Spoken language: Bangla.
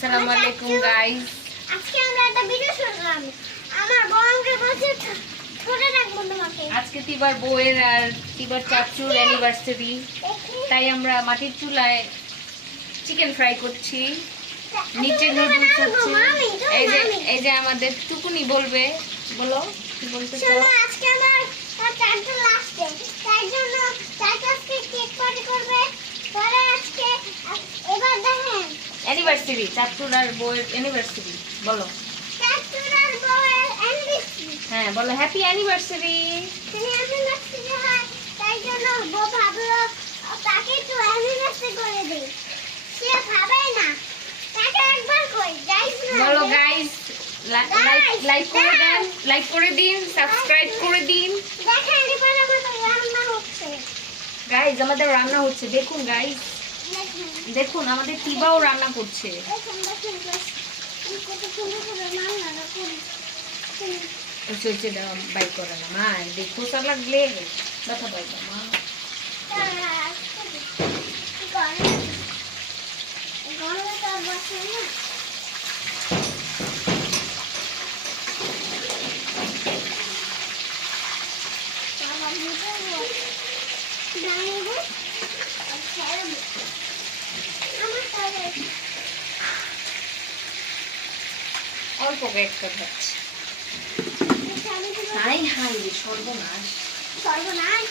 আসসালামু আলাইকুম গাইস। আজকে আমরা একটা ভিডিও শুরু করলাম। আমার বোনকে বলছি ছোট রাখবো তোমাকে। আজকে তিবার বউয়ের আর তিবার চাচুর অ্যানিভার্সারি, তাই আমরা মাটির চুলায় চিকেন ফ্রাই করছি, নিচে নুডলস হচ্ছে। এই যে আমাদের টুকুনি বলবে, বলো কি বলতে চাও? শোনো, আজকে আমার চাচুর লাস্ট ডে, তাই জন্য চাচু আজকে কেক পার্টি করবে। পরে আজকে এবার দেখেন অ্যানিভার্সারি, চাচুর আর বউয়ের অ্যানিভার্সারি বলো। চাচুর আর বউয়ের অ্যানিভার্সারি। হ্যাঁ বলো, হ্যাপি অ্যানিভার্সারি। তিনি অ্যানিভার্সারি হয়, তাই জন্য বউ ভাবলো তাকে একটু অ্যানিভার্সারি করে দেই। সে ভাবে না তাকে একবার কই গাইস বলো গাইস, লাইক করে দেন, লাইক করে দিন, সাবস্ক্রাইব করে দিন। দেখেন এবার আমাদের রান্না হচ্ছে। গাইস আমাদের রান্না হচ্ছে, দেখুন গাইস, দেখুন আমাদের তিবাও রান্না করছে। দেখেন দেখেন কত সুন্দর করে রান্না করি। হচ্ছে বাই করে না মা, দেখো সব লাগলে ব্যথা পাইবা মা। গরমে তো আর বসে না। অল্প কয়েকটা খাচ্ছি। হাই হাই রে সর্বনাশ। সর্বনাশ